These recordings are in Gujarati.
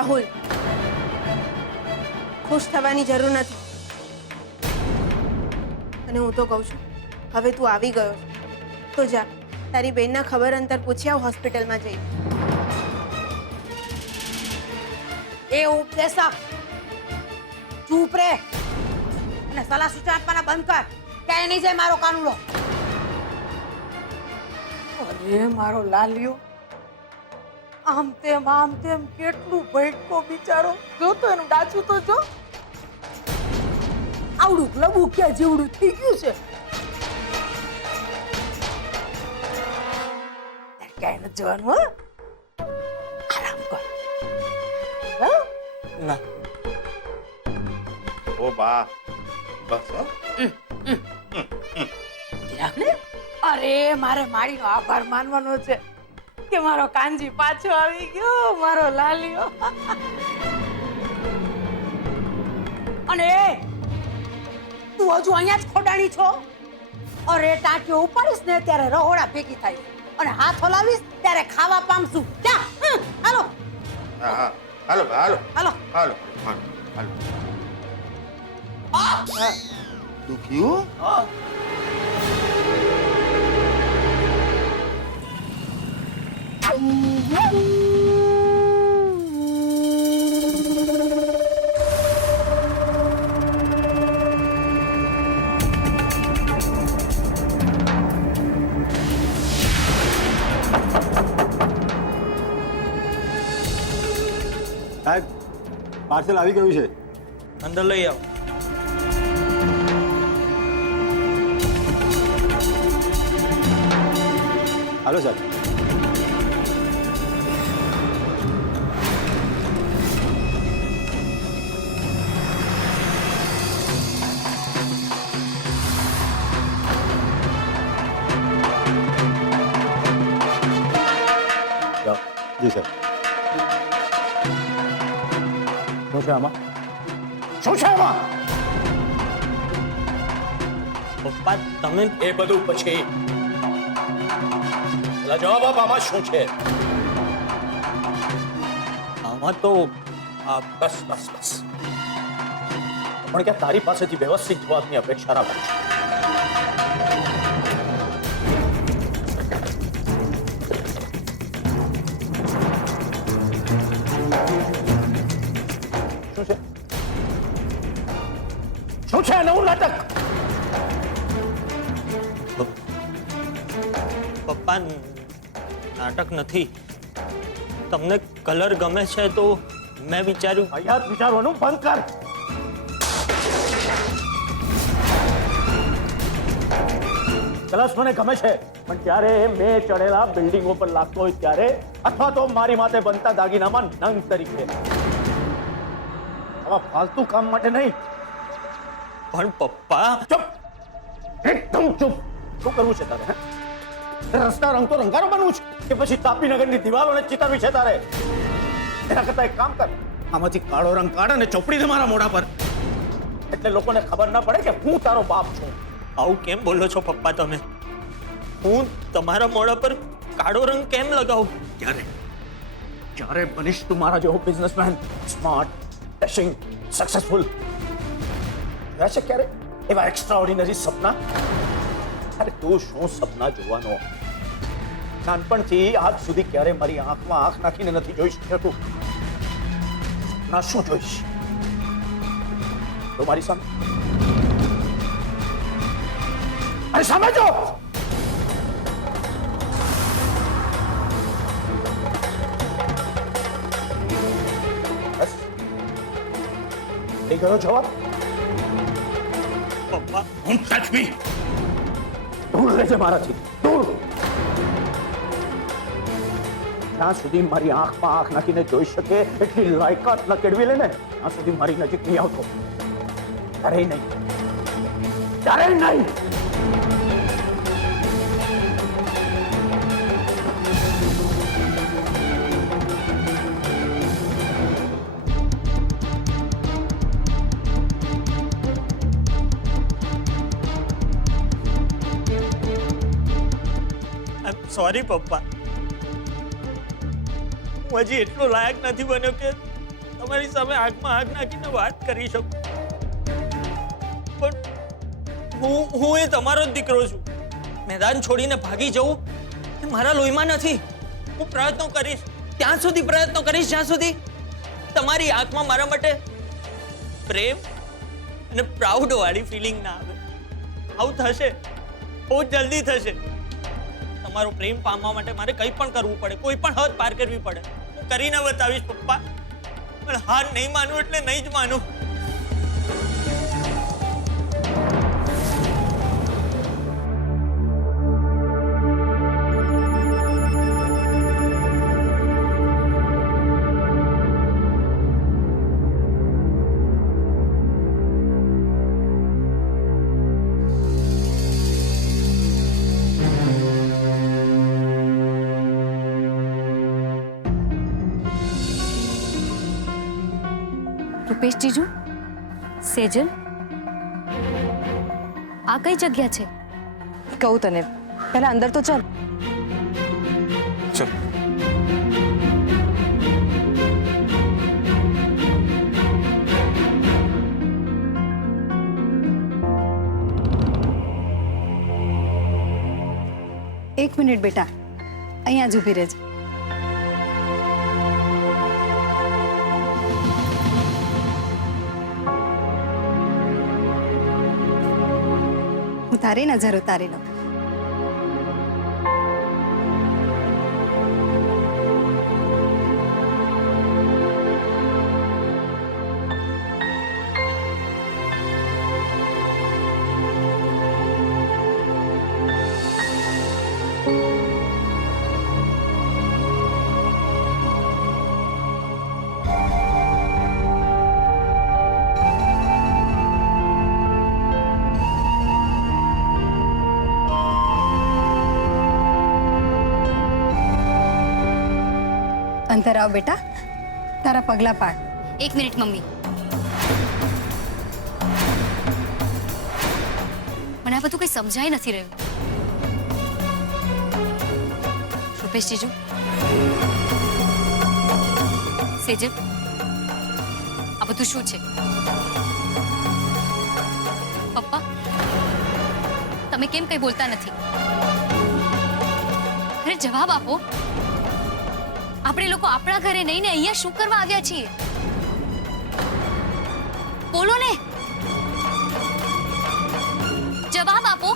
રાહુલ, ખુશ થવાની જરૂર નથી. અને હું તો કહું છું, હવે તું આવી ગયો તો જા તારી બેનના ખબર અંતર પૂછી આવ હોસ્પિટલમાં જઈ. એ ઉપદેશક ચૂપ રે અને સલાહ સૂચન આપવાના બંધ કર. ક્યાંય નહીં જાય મારો કાનુડો. અરે મારો લાલ્યો, આમ તેમ કેટલું ભટકો બિચારો. જો તો એનું ડાચું તો જો, આવડું લબુક્યા જેવડું થઈ ગયું છે. ક્યાંય નથી જવાનું. હો આરામ કર. ના ઓ બા બસ હો. અરે મારે માળીનો આભાર માનવાનો છે કે મારો કાનજી પાછો આવી ગયો, મારો લાલિયો. અને તું હજુ અહીંયા જ ખોડાણી છો? અરે ટાંટીઓ ઉપાડીશ ને ત્યારે રહોડા ભેગી થાય અને હાથ હલાવીશ ત્યારે ખાવા પામશું. જા હાલો હા હા હાલો બા, હાલો હાલો હાલો હાલો હાલો. દુખ્યું? સાહેબ, પાર્સલ આવી ગયું છે. અંદર લઈ આવો. હાલો સાહેબ. જી સર. શું છે આમાં? શું છે આમાં? પપ્પા તમે એ બધું પછી જવાબ આપ, આમાં શું છે? આમાં તો બસ બસ બસ. પણ કે તારી પાસેથી વ્યવસ્થિત જવાબની અપેક્ષા રાખું છું. શું છે? શું છે નવું નાટક? પપ્પા નાટક નથી. તમને કલર ગમે છે તો મેં વિચાર્યું. અહીંયા વિચારવાનું બંધ કર. કલર્સ મને ગમે છે, પણ જ્યારે મેં ચડેલા બિલ્ડિંગો પર લાગતો હોય ત્યારે, અથવા તો મારી માથે બનતા દાગીનામાં નંગ તરીકે. આવા ફાલતુ કામ માટે નહીં. પણ પપ્પા ચૂપ, એકદમ ચૂપ. શું કરવું છે તારે? રસ્તા રંગ તો રંગારો બનવું છે કે પછી તાપીનગરની દિવાલોને ચિતરવી છે તારે? એના કરતા એક કામ કર, આમાંથી કાળો રંગ કાઢ અને ચોપડી દે મારા મોઢા પર, એટલે લોકોને ખબર ના પડે કે હું તારો બાપ છું. આવું કેમ બોલો છો પપ્પા તમે? હું તમારા મોઢા પર કાળો રંગ કેમ લગાવું? જ્યારે બનીશ તું મારા જેવો બિઝનેસમેન, સ્માર્ટ, ડેશિંગ, સક્સેસફુલ, રહેશે ક્યારે એવા એક્સ્ટ્રાઓર્ડિનરી સપના? અરે તું શું સપના જોવાનો? નાનપણથી આજ સુધી ક્યારે મારી આંખમાં આંખ નાખીને નથી જોઈ શક્યો તું? ના શું જોઈશ? તો મારી સામે, અરે સામે જો. બસ થઈ ગયો જવાબ. પપ્પા Don't touch me! દૂર રહેજે મારાથી, દૂર. જ્યાં સુધી મારી આંખમાં આંખ નાખીને જોઈ શકે એટલી લાયકાત ન કેળવી લે ને, ત્યાં સુધી મારી નજીક નહીં આવતો. ક્યારેય નહીં, ક્યારેય નહીં. સોરી પપ્પા, હું હજી એટલો લાયક નથી બન્યો કે તમારી સામે આંખમાં આંખ નાખીને વાત કરી શકું, પણ હું એ તમારો જ દીકરો છું. મેદાન છોડીને ભાગી જવું એ મારા લોહીમાં નથી. હું પ્રયત્નો કરીશ, ત્યાં સુધી પ્રયત્નો કરીશ જ્યાં સુધી તમારી આંખમાં મારા માટે પ્રેમ અને પ્રાઉડ વાળી ફિલિંગ ના આવે. આવું થશે, બહુ જલ્દી થશે. તમારો પ્રેમ પામવા માટે મારે કંઈ પણ કરવું પડે, કોઈ પણ હદ પાર કરવી પડે. હું કરીને બતાવીશ પપ્પા, પણ હાર નહીં માનું એટલે નહીં જ માનું. રૂપેશ જીજુ, સેજલ, આ કઈ જગ્યા છે? કહું તને, પહેલા અંદર તો ચાલ. ચલ. એક મિનિટ બેટા, અહીંયા જ ઊભી રહેજે. હું તારી નજર ઉતારી લઉં. અંતર આવ બેટા, તારા પગલા પાડ. એક મિનિટ મમ્મી, મને આ બધું કઈ સમજાય નથી રહ્યું. રૂપેશ જીજુ, સેજલ, આ બધું શું છે? પપ્પા, તમે કેમ કઈ બોલતા નથી? અરે જવાબ આપો. આપણે લોકો આપણા ઘરે નહીં ને અહીંયા શું કરવા આવ્યા છીએ? બોલો ને, જવાબ આપો.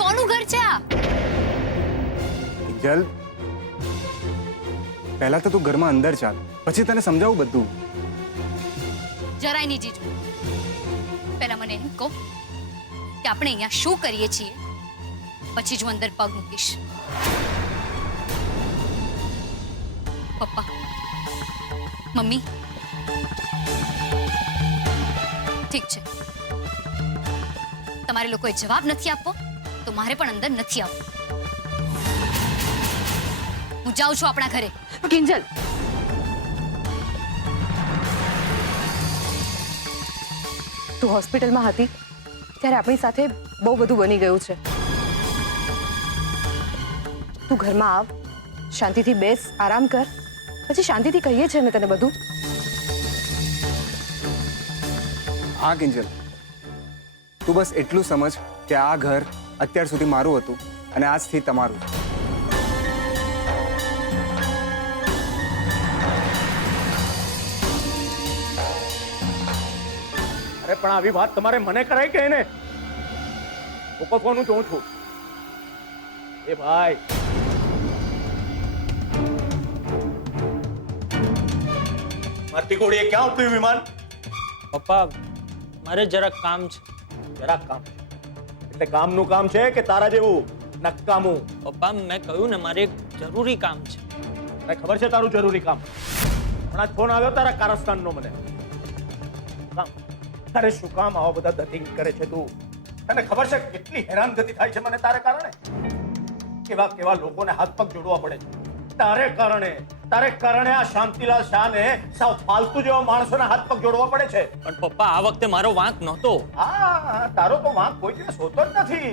કોનું ઘર છે આ? કિંજલ, પહેલા તો તું ઘરમાં અંદર ચાલ, પછી તને સમજાવું બધું. જરાય નહીં જીજુ, પહેલા મને એમ કહો કે આપણે અહીંયા શું કરીએ છીએ, પછી જ હું અંદર પગ મૂકીશ. પપ્પા, મમ્મી, ઠીક છે, તમારે લોકોએ જવાબ નથી આપવો તો મારે પણ અંદર નથી આવવું. હું જાઉં છું આપણા ઘરે. કિંજલ, તું હોસ્પિટલમાં હતી ત્યારે આપણી સાથે બહુ બધું બની ગયું છે. તું ઘરમાં આવ, શાંતિથી બેસ, આરામ કર, પછી શાંતિથી કહીએ છે મેં તને બધું. હા કિંજલ, તું બસ એટલું સમજ કે આ ઘર અત્યાર સુધી મારું હતું અને આજથી તમારું છે. અરે પણ આવી વાત તમારે મને કરાય કે એને? હું ફોન જોઉં છું. એ ભાઈ, મારતી ગોળીએ ક્યાં ઉતર્યું વિમાન? પપ્પા, મારે જરાક કામ છે. જરાક કામ એટલે કામનું કામ છે કે તારા જેવું નકામું? પપ્પા, મેં કહ્યું ને, મારે એક જરૂરી કામ છે. મને ખબર છે તારું જરૂરી કામ. હમણાં જ ફોન આવ્યો તારા કારસ્તાનનો મને. અરે શું કામ આવા બધા ધતિંગ કરે છે તું? તને ખબર છે કેટલી હેરાનગતિ થાય છે મને તારે કારણે? કેવા કેવા લોકોને હાથ પગ જોડવા પડે છે તારે કારણે. આ શાંતિલાલ શાહને સાવ ફાલતુ જેવા માણસોના હાથ પગ જોડવા પડે છે. પણ પપ્પા, આ વખતે મારો વાંક નહોતો. હા, તારો તો વાંક કોઈ દિવસ હોતો જ નથી.